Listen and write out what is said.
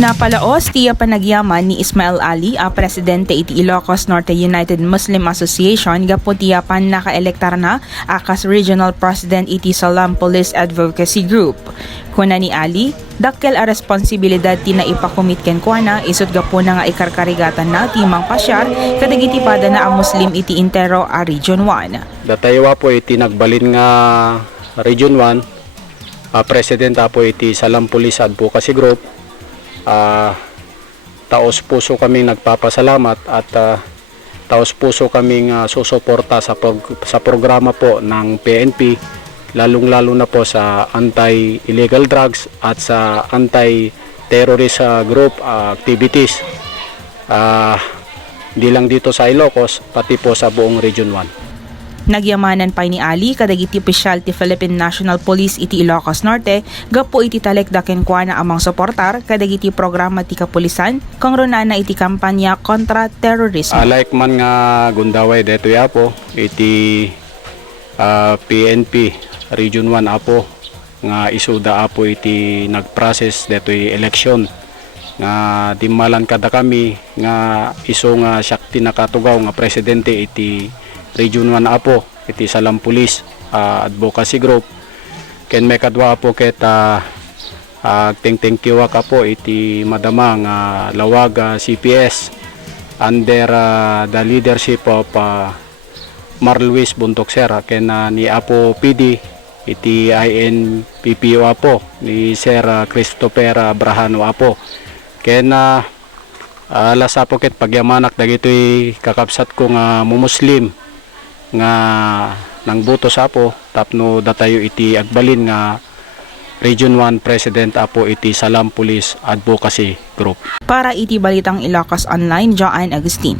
Napalaos tiya panagyaman ni Ismail Ali, a presidente iti Ilocos Norte United Muslim Association, gapo tiya pan nakaelektar na akas regional president iti Salam Police Advocacy Group. Kuna ni Ali, dakkel a responsibilidad ti na ipakumit ken kuana isut gapo na nga ikarkarigatan na timang pasyar kadagiti pada na a Muslim iti Intero a Region 1. Dataywa po iti nagbalin nga Region 1, president po iti Salam Police Advocacy Group. Taos puso kaming nagpapasalamat at taos puso kaming susuporta sa programa po ng PNP, lalong-lalo na po sa anti-illegal drugs at sa anti-terrorist group activities. Di lang dito sa Ilocos, pati po sa buong Region 1. Nagyamanan pa ni Ali kadagiti opisyal ti Philippine National Police iti Ilocos Norte gapo iti talekdaken kuana amang suportar kadagiti programa ti kapulisan kung runana iti kampanya kontra terrorismo. Like man nga gundaway deto yapo iti PNP Region 1 apo nga isuda apo iti nagprocess deto election nga dimmalan kada kami nga iso nga syakti nakatugaw nga presidente iti Region 1 apo iti Salam Police Advocacy Group. Ken may kadwa po ket thank you ka po iti madama nga lawag CPS under the leadership of Mar Luis Buntoksera ken ni Apo PD iti INPPO apo ni Sir Christopher Brahano apo ken alas apo ket pagyamanak dagitoy kakabsat ko nga Muslim nga nang buto sa apo tapno datayo iti agbalin nga Region 1 President apo iti Salam Police Advocacy Group. Para iti Balitang Ilocos Online, Joanne Agustin.